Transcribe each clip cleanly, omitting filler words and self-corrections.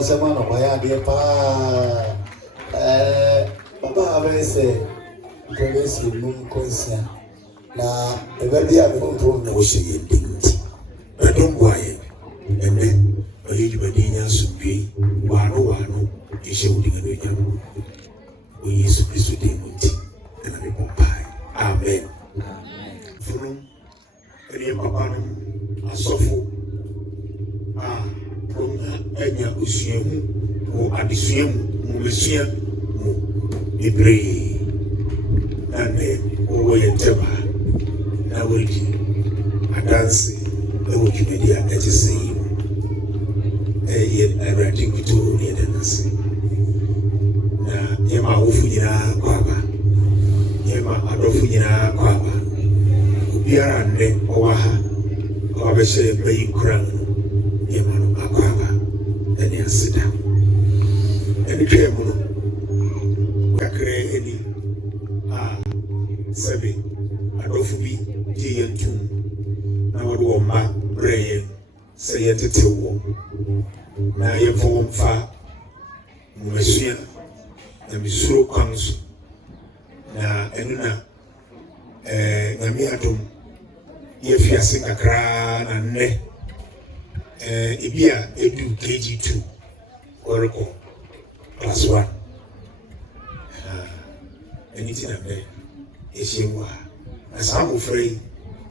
Semana waya de pa papa abese progress num konsia na ebedi a me control na wo hye yedinti edom waye ene oyi dibadi nya supie wano ehye wudi ga nya o Yesu Kristo de muti na me popai amen funu ene papa no asofo enya usuahu o adisuamu mu besua mu ibre ane o yentema na wodi adanse e wo dwumadi a etese ye awradi kuto ni adanse na yema wofu nyina kwaba yema adofu nyina kwaba obiara nne owaha kwa beshe bayi kran yema no akwaba ene asida ene twemu no yakre eni sebe adofu bi je yentum na wode ma breye se yetetewo na yefo mfa mumesua na misuro kwanso na enuna ngami atom yefiase kakra na nne ibia edu KG2 oriko +1 anything na be eshewa asamu free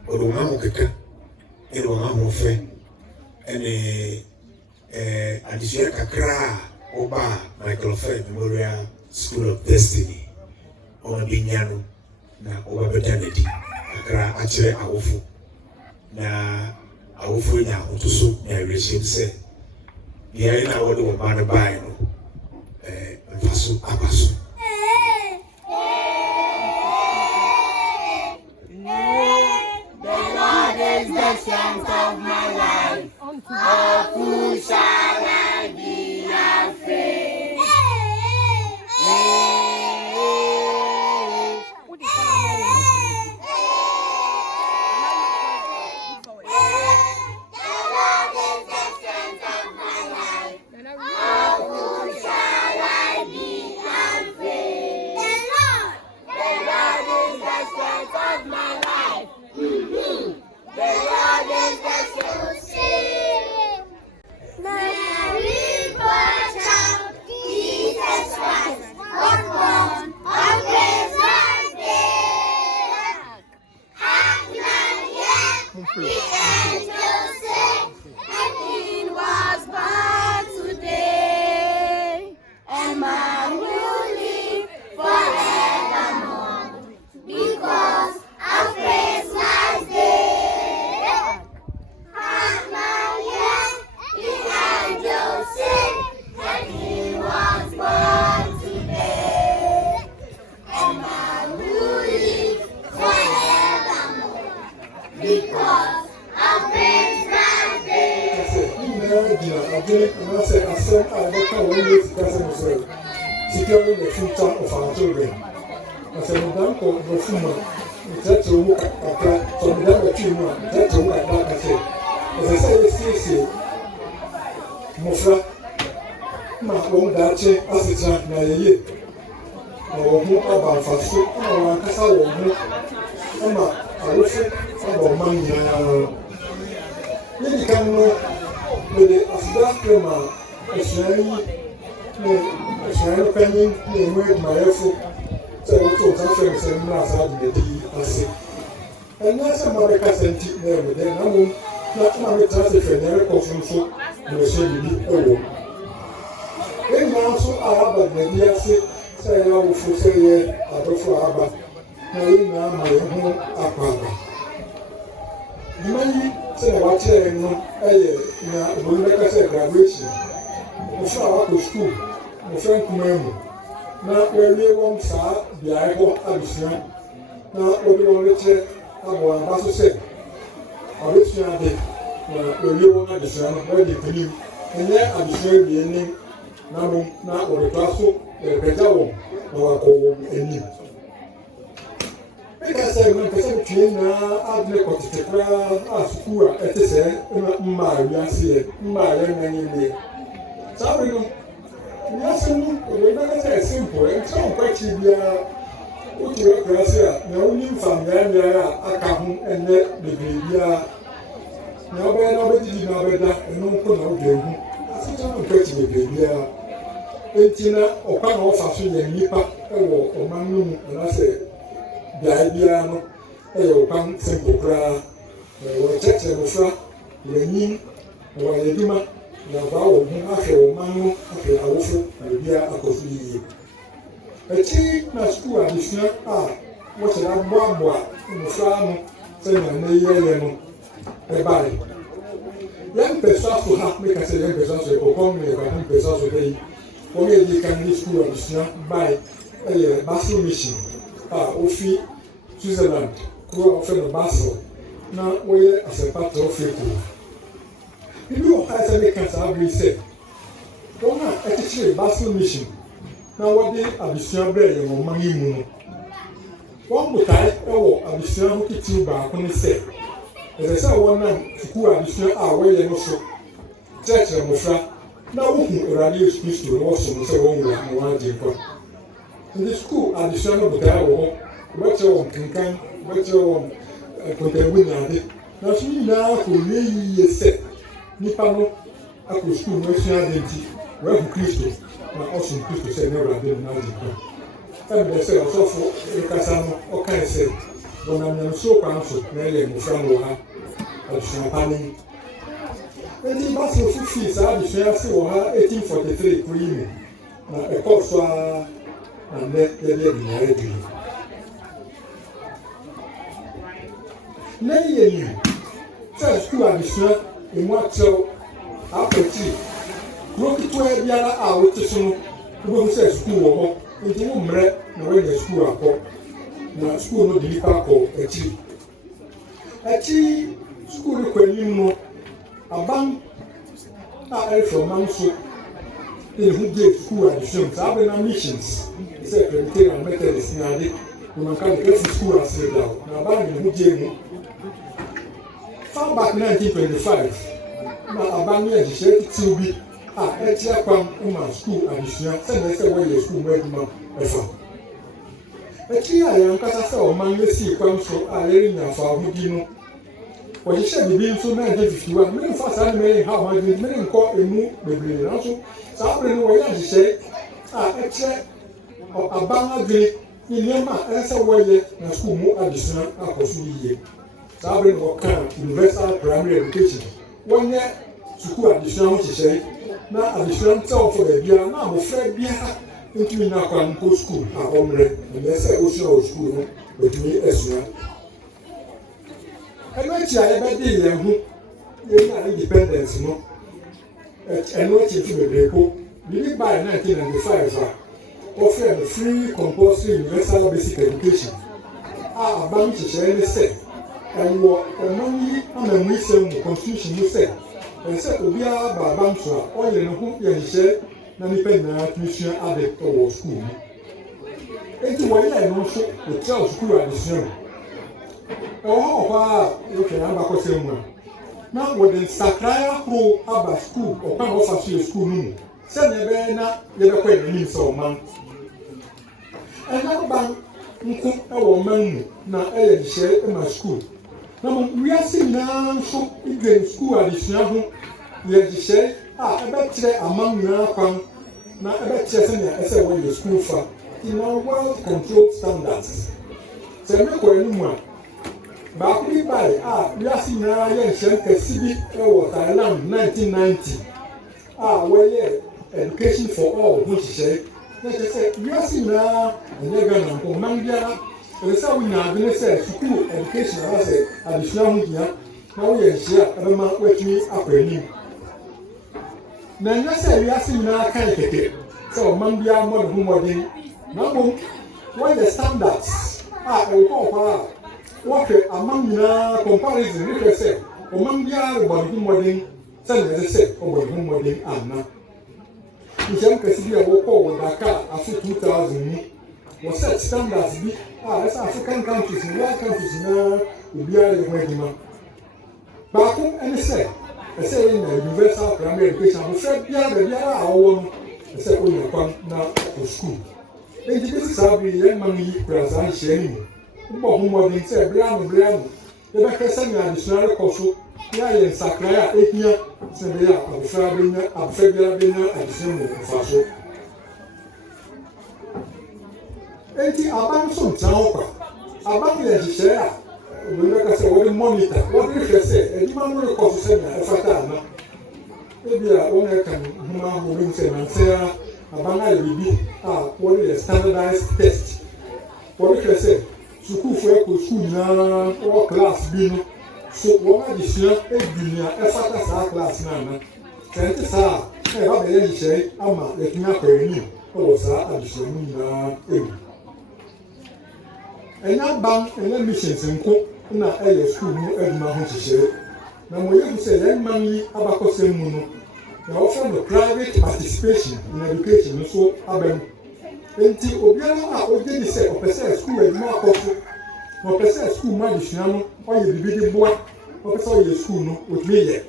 odoma mo keka ero ma mo fe ene adisua kakra oba Michael Ofei Memorial School of Destiny ona binyano na oba betanedi kakra akire awofo na awofo nya otuso na relation se ya ina wode wo ma na bai no mfaso abaso the strength of my life. Of who shall I be afraid? The Lord is the strength of my life. Of who shall I be afraid? The Lord is the strength of my life. The Lord is the strength. Mary was out, Jesus Christ was born on Christmas Day. At 9 a.m. the angels sang, and He was born today. And man will live forevermore because of Christmas Day. Securing the future of our children. As a example, the woman, that's a work from the children, that's a work like I said. As I say, Mofra, my own dache, as it's not my year. Or more about fast food, or Casa or more. Emma, I will say about money. Maybe can know with the Asdaq, a shiny penny, they made my effort. So I told her friends and Nasa the D. And that's a Marika sent it there with them. I won't not my traffic and never confirm so. No shame be over. Then also I have a media say I will say I go for Abba. Now my home Aquaba. The money say what I know, will make us a graduation. Before I went to school, my friend Kumemu. Now, when we won't say, the Ibo Abishan. Now, when we only check our ambassador, I wish you had it. When you want to say, where the canoe, and then I'm sure the ending. Now, or the classroom, the better one, or I call any. Because I went to say, I've never got to cry, ask who at the say, my, we are here, my, and Sorry, no. Yes, we don't say simple. It's not quite easy. What you are saying, now you from there, I come and let the baby. Now, by now, we did not better and no one out there. I think I'm pretty baby. Entina, or can also see a nipper or manum, and I say, the idea, or come simple cry, or check the fra, the yin, or a dima, the vow of Mafia, Manu, after our foot, and the a coffee. A tea, my school, and it's not what a boy in the farm, saying a year, a body. Young persons to have make us a young person, or come here, but young persons today. Only they can leave school and snap by a Basel mission. Ofei, Switzerland, go off in Basel. Now, we as a part of it. You as a can have said. Don't have actually Basel mission. Now, what they are the snap bread and money moon. One would tie or a snap to two back on the set. As I said, one man who are the snap away and also church and Mufra. Now, Radio is supposed to also say one way and one day. In the school, at the son of the guy, what your can, what your contemporary. Now, she now could really say, Nipano, I could school no identity, where Christo, my awesome Christo said never had been magic. And they say, also for Casano, or can I say, when I'm so counsel, Nelly and Mufango, and Champagne. And the Basel fees are the shares for 1843 creamy. A course and let the lady. Nay, you first two additional in what so after tea. Look at where the other hour to soon, who says school into Umbre, and when the school are called. Now, school no deliver call a tea. A tea school require a bank from Manso in who gave school additions. I've been missions. Secretary and Methodist in Adi, who can get to school and sit down. Now, bank who gave me. Far back 1925, now a bank here is shared to be a Chiapan in school addition. Send us away your school where you are. A Chia and Casa or Manglesi comes from Alena for Mudino. When he said the bill so 1951, many fast animating how much many call a move the bill. Also, Sabrin Wayne said, a chair or a banner grade in Yama as a way and school more additional approximately. Sabrin or can universal primary education. 1 year school additional, she said, now additional tell for the beer, now the Fred beer into Nakan school, a home and let's say Ocean school with me as well. And when she had a day, you have independence, no? And what you do with the we did by 1995, offer free compulsory universal basic education. Our bank is say, and what money and a mission constitution you say. And said, we are by banks or you know who you share, Nanipena mission added to school. And to what I know, the child school addition. Oh, okay, I'm back to you. Now, with the Sakaya Pro Abba School or Pan Officer School, send a banner, never quite the means of man. And now, bank, our man, now, I share in my school. Now, we are seeing now, so in school additional, we are share, I bet there among now, now, I bet there as a way the school for in our well controlled standards. So, I'm not going Back we buy, we are seeing now, yes, Kasibi, Thailand, 1990. Where education for all, which is said, we are seeing now, and they're going to Mangia, and so we now going to say, school education, I say, additional here, now we are here, and I'm with me up in you. Now, you say we are seeing now, can't take it. So, Mangia, more than one, now, what the standards we call what among the comparison, if I say, among the other body modern, send as I said, over modern Anna. In some cases, I walk over Dakar after 2000, was set standards be as African countries and world countries now will be a wedding. Back and say, say in universal primary education, I'm afraid biara our say on your pan now for school. And this is how we young money present sharing. But who more than say Brian. The back send an additional course. Yeah, in Sakaya, 8 years, Sabia, I'm February, and December Faso. Enti abanso ntaopa abanye ehihia we make say we monitor what we say edima no record say na efata na ebia wona kan huma ho we say na say abanga bibi what is standardized test what we say school for ko school na or class bi no so wona disua edunia efata sa class na tente sa e ba be ehihia ama etunya kwani o sa adisua mu na ebi enya ban enya missions nko na school mu aduma ho hyehyɛ na mo yɛ sɛ yan man yi abakɔsɛm mu no na offer the private participation in education so abɛn enti obiara a ogye ni sɛ ɔpɛ school aduma akɔso na ɔpɛ sɛ school ma adesua no ɔyɛ bibi de boa ɔpɛ sɛ ɔyɛ school no otumi yɛ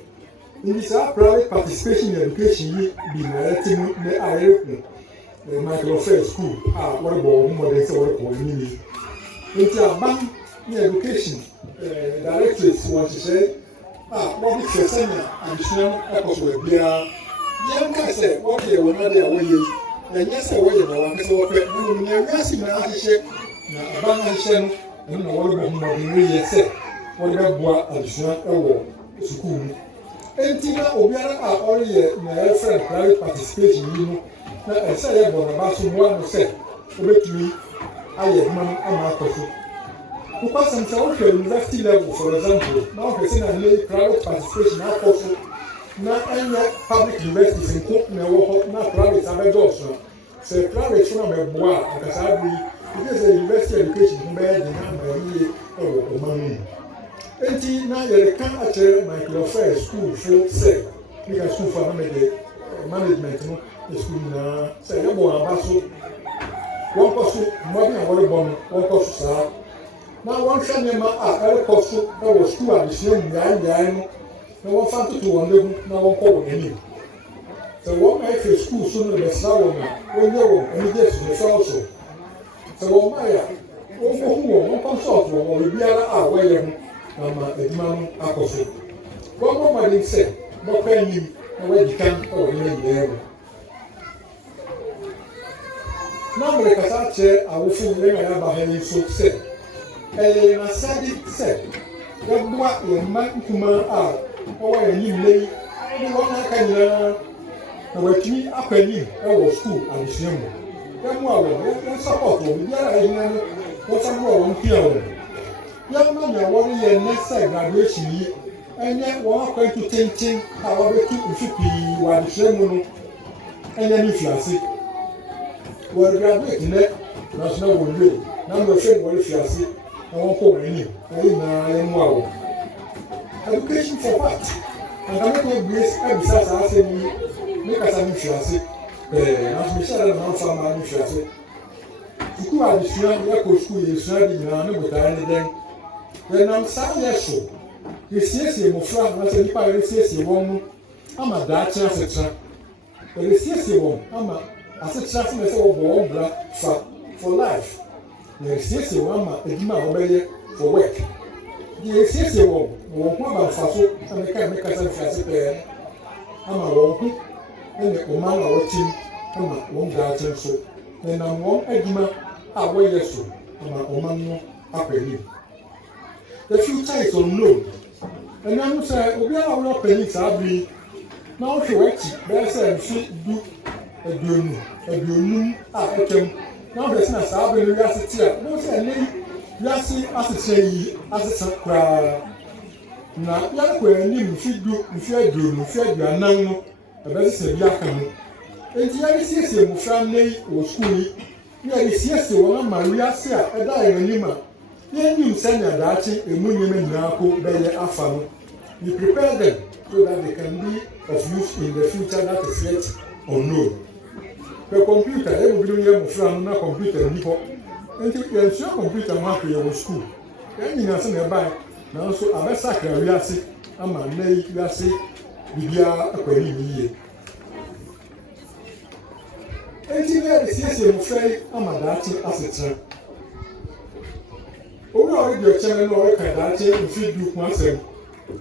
ndi saa private participation in education yi bi na ɛte mu ne ayɛku Ofei school wɔrebɔ wɔn mmɔden sɛ wɔrekɔ wɔn anim nti aban ne education directorate wɔ hyehyɛ wɔde kyerɛ sɛnea adesua ɛkɔ so biara yɛnka sɛ wɔde wɔn ade a wɔyɛ ɛnyɛ sɛ wɔyɛ na wɔn akɛsɛ wɔpɛ wɔn nyɛ wiase na ahyehyɛ na aban ahyehyɛ no ɛno na wɔrebɔ mmɔden reyɛ sɛ wɔde bɛboa adesua ɛwɔ sukuu mu nti na obiara a ɔreyɛ na yɛfrɛ private participation yi no na ɛsɛ yɛ bɔ n'aba so boa no sɛ wɔbɛtumi ayɛ adwuma no ama akɔ so. Because sɛ wohwɛ university level for example na wohwɛ sɛ na ne private participation akɔ so na ɛnyɛ public universities nko na ɛwɔ hɔ na private abɛdɔɔso a sɛ private so na mɛboa a nkasa abiri ebi sɛ university education ho bɛyɛ de na ama yie ɛwɔ ɔman mu. Enti na yɛreka akyerɛ Ofei school fo sɛ nika school fo anamɛde management no school nyinaa sɛ yɛbɔ aba so wɔnkɔ so mmɔden a wɔrebɔ no wɔnkɔ so saa na wɔnhwɛ nneɛma a ɛrekɔ so ɛwɔ school adesua nyaanyaa no na wɔmfa ntoto wɔn ho na wɔnkɔ wɔn anim sɛ wɔn a ɛfɛ school so no bɛsra wɔn a wɔnyɛ wɔn anigye sunifɛw so sɛ wɔn a yɛ wɔnkɔhu wɔn wɔnkɔnsɔɔto wɔn wɔ biribiara a wɔyɛ ho na ma adwuma no akɔ so wɔmmɔ mmɔden sɛ bɔkɔ anim na wɔadi kan ɛwɔ ne nyinaa mu. Na mo kasa kyerɛ awofo yɛn a yɛaba ha yi nso sɛ ɛyɛ n'asade sɛ yɛboa yɛn mma nkumaa a wɔwɔ yɛn anim na yi ne wɔn aka nyinaa na wɔatumi akɔ anim ɛwɔ school adesua mu yɛmmoa wɔn yɛn support wɔn biara a yɛnyina no wɔsa mmoa wɔn pia wɔn yɛmma nea wɔreyɛ nnɛ sɛ graduation yi ɛnyɛ wɔn akwantu tenten a wɔbɛtu mfe pii wɔ adesua mu no ɛnyɛ ne mfiase wɔn graduate nnɛ nanso na wɔn wie na mmɔfra wɔn fi ase na wɔn kɔ wɔn anim ɛyɛ nyinaa yɛn mmoa wɔn education for what nkamɛkɔ ebie ebisa saa asɛm yi ne kasa ne fi ase nanso mehyɛ dɛ na wɔn fa maa ne fi ase sukuu adesua yɛkɔ sukuu yɛsua de nyinaa ne botae ne dɛn yɛnam saa yɛ so yɛsiesie mmɔfra anaasɛ nipa a yɛsiesie wɔn no ama daakye asetena yɛsiesie wɔn ama asetena sɛ sɛ wɔbɔ wɔn bra fa for life na yɛsiesie wɔn ama adwuma a wɔbɛyɛ for work deɛ yɛsiesie wɔn na wɔn ho aba mfa so sɛ mekasa mfi ase pɛɛ ama wɔn ho ne ɔman a wɔtim ama wɔn daakye nso na nam wɔn adwuma a wɔyɛ so ama ɔman no akɔ anim. The future is unknown. And I'm saying, we are all penny sabri. Now, if you wait, there's a sheet do a doom, now there's not sabri, we are sitting. No, say, we are seeing as a say, as a crowd. Now, young when you feed do, if you are doing, if you are none, a better say, we are coming. And the other says, your family or school, you are the CS, one Maria, say, a diamond. Yɛnim sɛnea daakye emu nneɛma nyinaa ko bɛyɛ afa no you prepare them so that they can be of use in the future that is yet unknown. The computer ɛmu bi no yɛ mmɔfra no na computer nni hɔ nti yɛnsua computer ho akɔ yɛwɔ school yɛn nyinaa sɛ na ɛbae nanso abɛsakra wiase ama nna yi wiase bibia akwani yiye enti na siesie mo frai amadati asetra o na o di channel no o ka dachi mfi du ku asem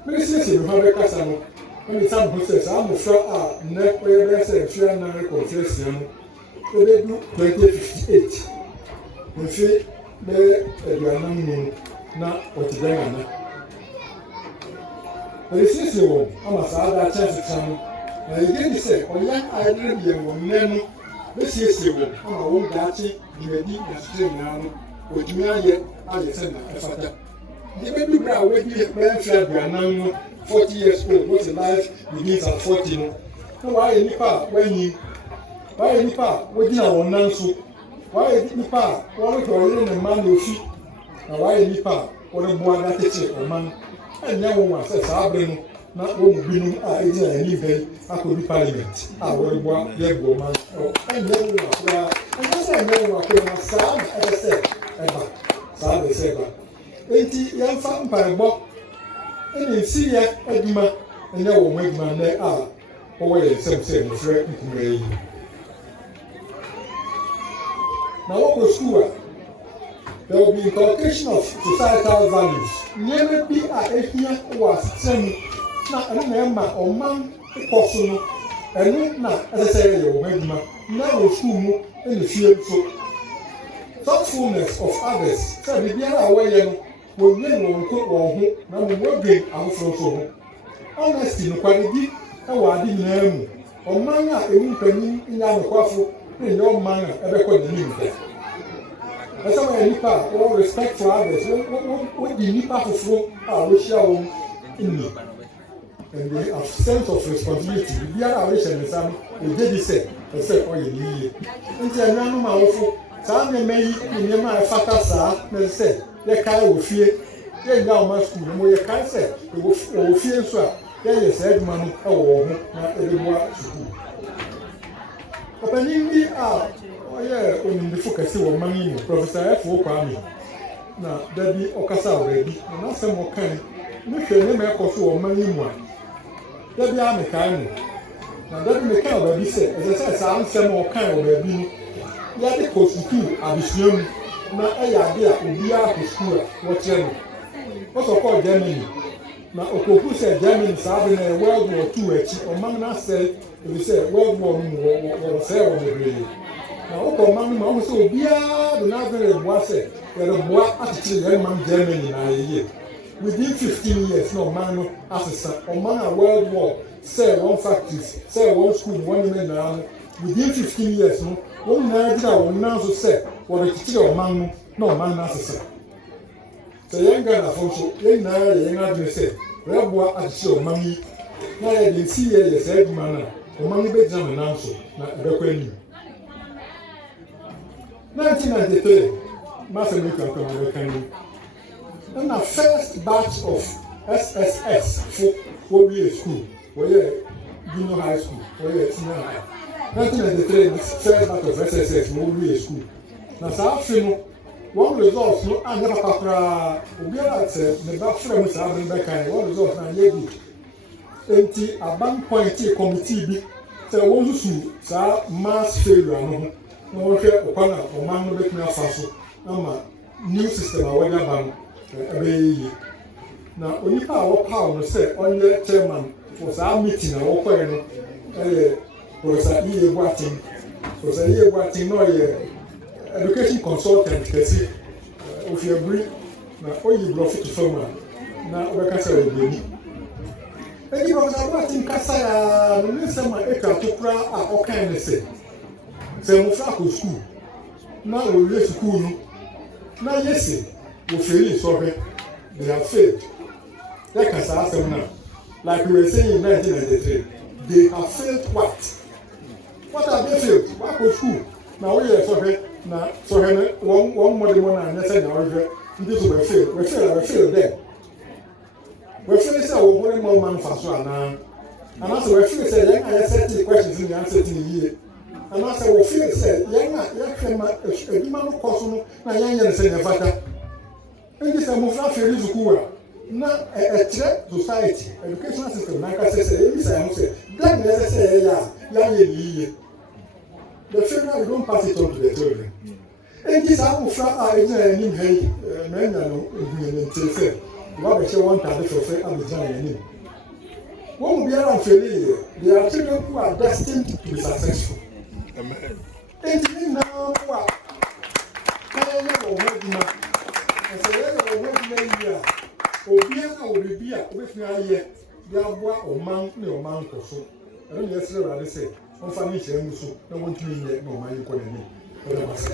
me siesie me ha be kasa no me sam ho se sa mo fra a ne ko ye se fia na conference no e be du 2058 mfi be eduanam no na otidana na siesie wo ama sa da chance tram na ye ni se o ya ayre ye wo nenu be siesie wo ama wo dachi di na stream na no odumi aye se na efata the baby bra we be fia eduanam 40 years old what a life begins at 40 no why nipa why nipa we dina won nanso why nipa won ko yire ne man ofi na why nipa won bo ada tete o man anya won wa se sa abre no na wo mu binum a ejina ani ben akodi parliament a won bo ye bo man anya won wa kura anya se anya won wa kura na sa na se eba sa be se ba enti yan fa mpa bo ene siya aduma enya wo mo aduma na a wo ye se mo fre nkumre yi na wo ko school there will be inculcation of societal values never be a ehia was ten na ene na ma oman ikoso no ene na ese ye wo aduma na wo school mu ene fie so thoughtfulness of others say bi biara wo ye no wọ́n yẹ wọ́n kó wọ́n ho na mo wọ́n gbé ahoforo so ho honesty nkwalidi ẹwọ adi nyinaa mu ọman a emu mpanyin nya nokwafo na nyɛ ɔman a ɛbɛkɔ n'anim fɛ ɛsɛ wɔyɛ nipa a wɔn respect for others wɔn di nipa foforɔ a wɔahyia wɔn nni and they have sense of responsibility biara a wɔrehyɛ ne nsa no egye di sɛ ɛsɛ ɔyɛ ne yie nti ɛnuanom awofo saa nneɛma yi ne nneɛma a ɛfata saa na sɛ yɛkae wɔ fie yɛnya ɔma sukuu no mu yɛkae sɛ wɔ fie nso a yɛyɛ saa adwuma no wɔ wɔn ho na ɛbɛboa sukuu ɔpanin bi a ɔyɛ onimdifo kɛse wɔ man yi mu Professor Efo Kwame na dabi ɔkasa wɔ baabi na n'asɛm ɔkan ne hwɛ ne ma ɛkɔ so wɔ man yi mu a dabi a mekae no na dabi mekae wɔ baabi sɛ ɛsɛ sɛ saa nsɛm ɔkan wɔ baabi no yɛde kɔ sukuu abusua mu na ɛyɛ ade a obiara kɔ sukuu a wɔkyerɛ no ɔsɔkɔ Germany na okoku sɛ Germany saa de na World War II akyi ɔman no asɛe ebi sɛ World War no mu wɔsɛe wɔ bebree na ɔkɔ ɔman no mu a ɔmo sɛ obiara de n'adwene reboa sɛ yɛreboa akyekyere yɛn man Germany na ayɛyɛ within 15 years na ɔman no asesa ɔman a World War sɛ wɔn factories sɛ wɔn school wɔn nyinaa nyinaa no within 15 years no wɔn nyinaa gyina wɔn nan so sɛ wɔrekyekyere ɔman no na ɔman no asesa sɛ yɛn Ghanafo nso yɛn nyinaa yɛ yɛn adwene sɛ wɔreboa akyekyere ɔman yi na yɛde nsi yɛ saa adwuma no a ɔman no bɛgyina ne nan so na ɛbɛkɔ anim 1993 masɛm yi kankan wɔbɛka ni ɛna first batch of SSS fo wɔwie school wɔyɛ junior high school wɔyɛ senior high 1993 first batch of SSS wɔwie school na saa afe no wɔn results no anyɛ papa koraa obiara sɛ ne ba frɛ mu saa abɛn bɛka wɔn results na anyɛ good enti aban point committee bi sɛ wɔn susu saa mass failure no ho na wɔhwɛ ɔkwan a ɔman no bɛtumi afa so ama new system a wɔde aba no ɛbɛyɛ yie na onipa a wɔpaw no sɛ ɔnyɛ chairman for saa meeting a wɔkɔɛ no ɛyɛ Professor Iye Boating Professor Iye Boating na ɔyɛ education consultant kɛse ofiaburi na oyi brɔfo to fam a na ɔbɛkasa wɔ bɛni ɛdi Professor Boating kasa ya no ne nsɛm a ɛka to kora a ɔkan ne sɛ mmɔfra akɔ sukuu na wɔwie sukuu no na yɛse wɔfeeli sɔhwɛ they have failed yɛka saa asɛm no like we were saying in 1993 they have failed what have they failed wakɔ sukuu na woyɛ sɔhwɛ na sɔhwɛ no wɔn mmɔde mu na anyɛ sɛ na wɔhwɛ nti so wɔfail dɛ wɔfail sɛ wɔn ho ne mmɔ ma mfa so anaasɛ wɔfail sɛ yɛn a yɛsɛte questions ne yɛansɛte ne yie anaasɛ wɔfail sɛ yɛn a yɛhwɛ ma adwuma no kɔ so no na yɛnyɛ ne sɛ yɛfata nti sɛ mmɔfra fail sukuu a na society educational system na ka say every time say that necessary ya ye the children don't pass it on to the children and this am fra any hey men no ehun say what they say one time for say Abidjan any when we are failure there are children who are destined to be successful amen and now what can you know and say you obiara obibia obefia ye dia boa oman ne oman koso eno ye sire wade se on fa mi hye muso na wontumi nye na oman ko nani oda basa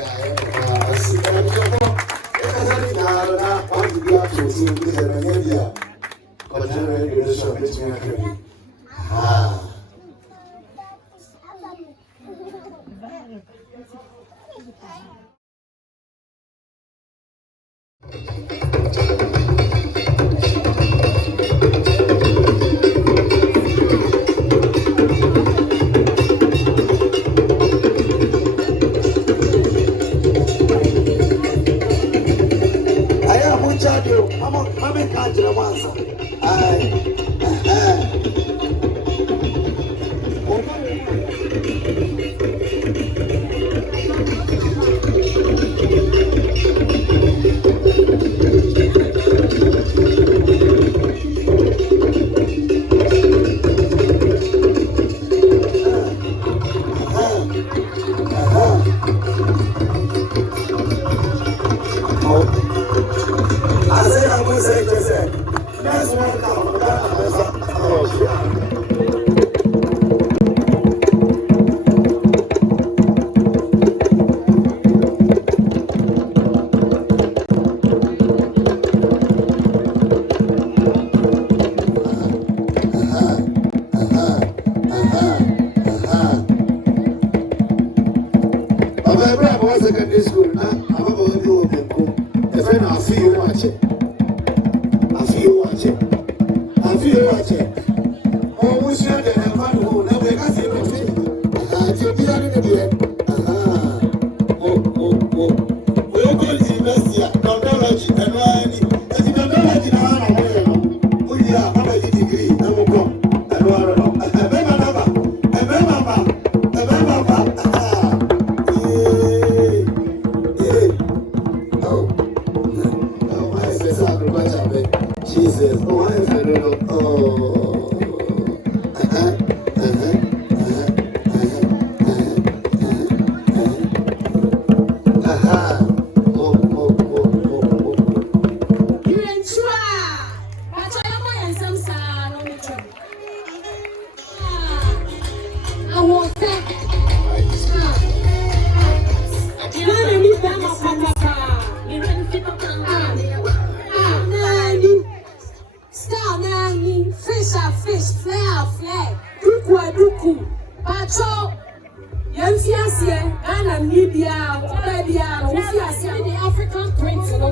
secondary school na ababa obi wo benko e fe na afiyo wache o musu de na fa no na we ka se no ti je bi ani ne de o go university technology and any technology na na mo ye no o ya aba degree na mo ko and wa no Jesus, oh, I don't know. Oh, You didn't try. But I am going some sound on the trip. I won't say. You don't need that much papa. You didn't fit up on Star nani, fish are fish, fly, duku, patrol, young fiancé, and a Libya, Arabia, the African prince. No!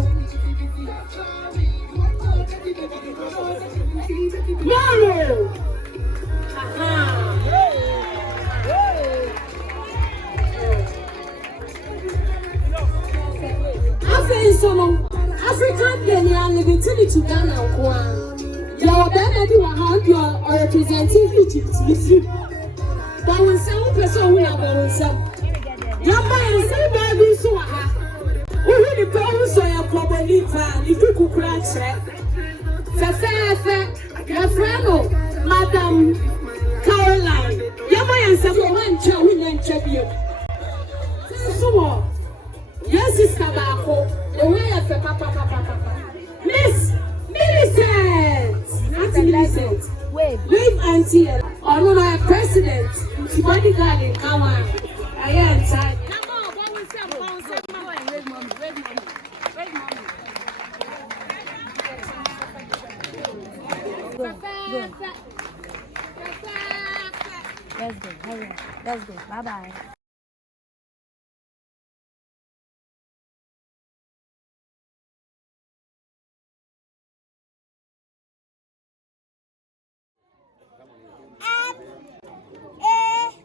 African Kenya liberty to Ghana kwa. Your baby will representing Egypt with you. But when some person will have some. Yamba and say baby so who really promise your probably fan if you could crash your friend Madam Caroline. Yamba and some one child will not you. So yes, sister Bako, the way of papa. Miss Millicent! Auntie Millicent. Wave Auntie. Or no, my president. The bodyguard in Kawan. I am inside. Let's go. Hurry up. Let's go. Bye-bye. F-A-R-C-U-S.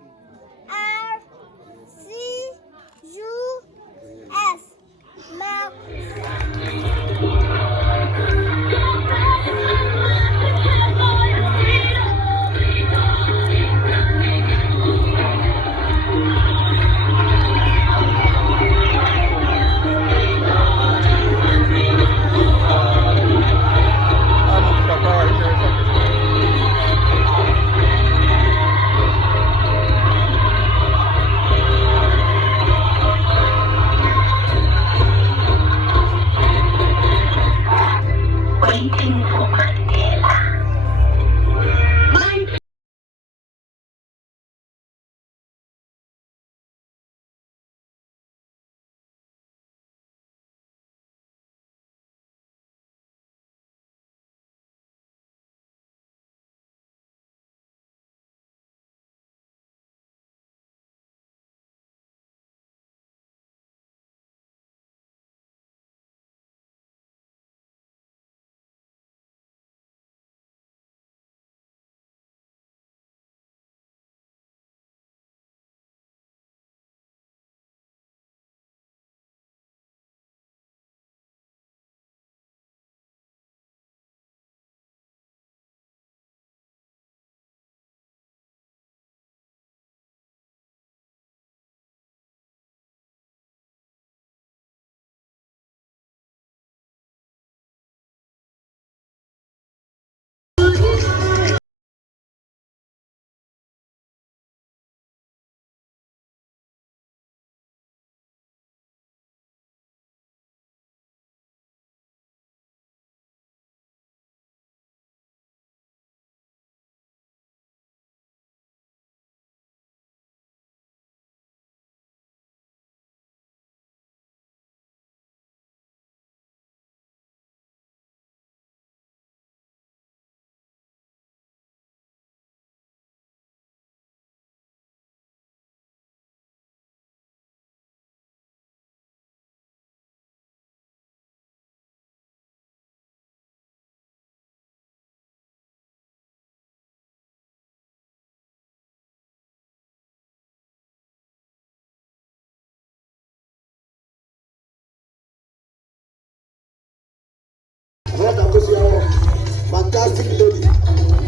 fantastic lady.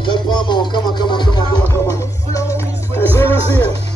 The palm, come on. As you see it.